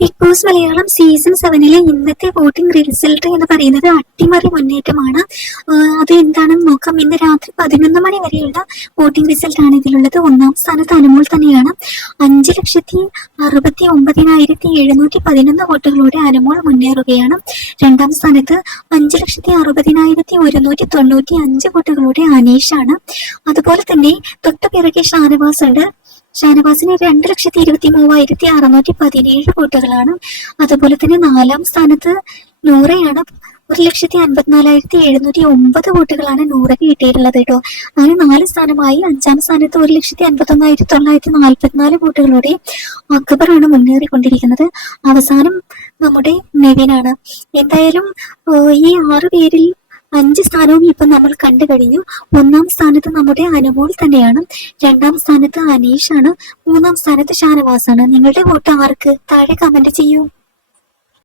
Boss Malayalam season സെവനിലെ ഇന്നത്തെ voting result എന്ന് പറയുന്നത് അട്ടിമറി മുന്നേറ്റമാണ്. അത് എന്താണെന്ന് നോക്കാം. ഇന്ന് രാത്രി പതിനൊന്ന് മണി വരെയുള്ള വോട്ടിംഗ് റിസൾട്ട് ആണ് ഇതിലുള്ളത്. ഒന്നാം സ്ഥാനത്ത് അനുമോൾ തന്നെയാണ്. അഞ്ച് ലക്ഷത്തി അറുപത്തി ഒമ്പതിനായിരത്തി എഴുന്നൂറ്റി പതിനൊന്ന് വോട്ടുകളോടെ അനുമോൾ മുന്നേറുകയാണ്. രണ്ടാം സ്ഥാനത്ത് അഞ്ച് ലക്ഷത്തി അറുപതിനായിരത്തി ഒരുന്നൂറ്റി തൊണ്ണൂറ്റി അഞ്ച് വോട്ടുകളോടെ അനീഷാണ്. അതുപോലെ തന്നെ തൊട്ടു പിറകെ ഷാനവാസ് ഉണ്ട് ഷാനവാസിന് രണ്ട് ലക്ഷത്തി ഇരുപത്തി മൂവായിരത്തി അറുന്നൂറ്റി പതിനേഴ് വോട്ടുകളാണ്. അതുപോലെ തന്നെ നാലാം സ്ഥാനത്ത് നൂറയാണ്. ഒരു ലക്ഷത്തി അൻപത്തിനാലായിരത്തി എഴുന്നൂറ്റി ഒമ്പത് വോട്ടുകളാണ് നൂറയ്ക്ക് കിട്ടിയിട്ടുള്ളത് കേട്ടോ. അങ്ങനെ നാല് സ്ഥാനമായി അഞ്ചാം സ്ഥാനത്ത് ഒരു ലക്ഷത്തി അൻപത്തി ഒന്നായിരത്തി തൊള്ളായിരത്തി നാൽപ്പത്തിനാല് വോട്ടുകളോടെ അക്ബറാണ് മുന്നേറിക്കൊണ്ടിരിക്കുന്നത്. അവസാനം നമ്മുടെ നിവിനാണ് എന്തായാലും ഈ ആറ് പേരിൽ അഞ്ച് സ്ഥാനവും ഇപ്പൊ നമ്മൾ കണ്ടു കഴിഞ്ഞു. ഒന്നാം സ്ഥാനത്ത് നമ്മുടെ അനുമോൾ തന്നെയാണ്. രണ്ടാം സ്ഥാനത്ത് അനീഷാണ്. മൂന്നാം സ്ഥാനത്ത് ഷാനവാസാണ്. നിങ്ങളുടെ വോട്ട് ആർക്ക്? താഴെ കമന്റ് ചെയ്യൂ.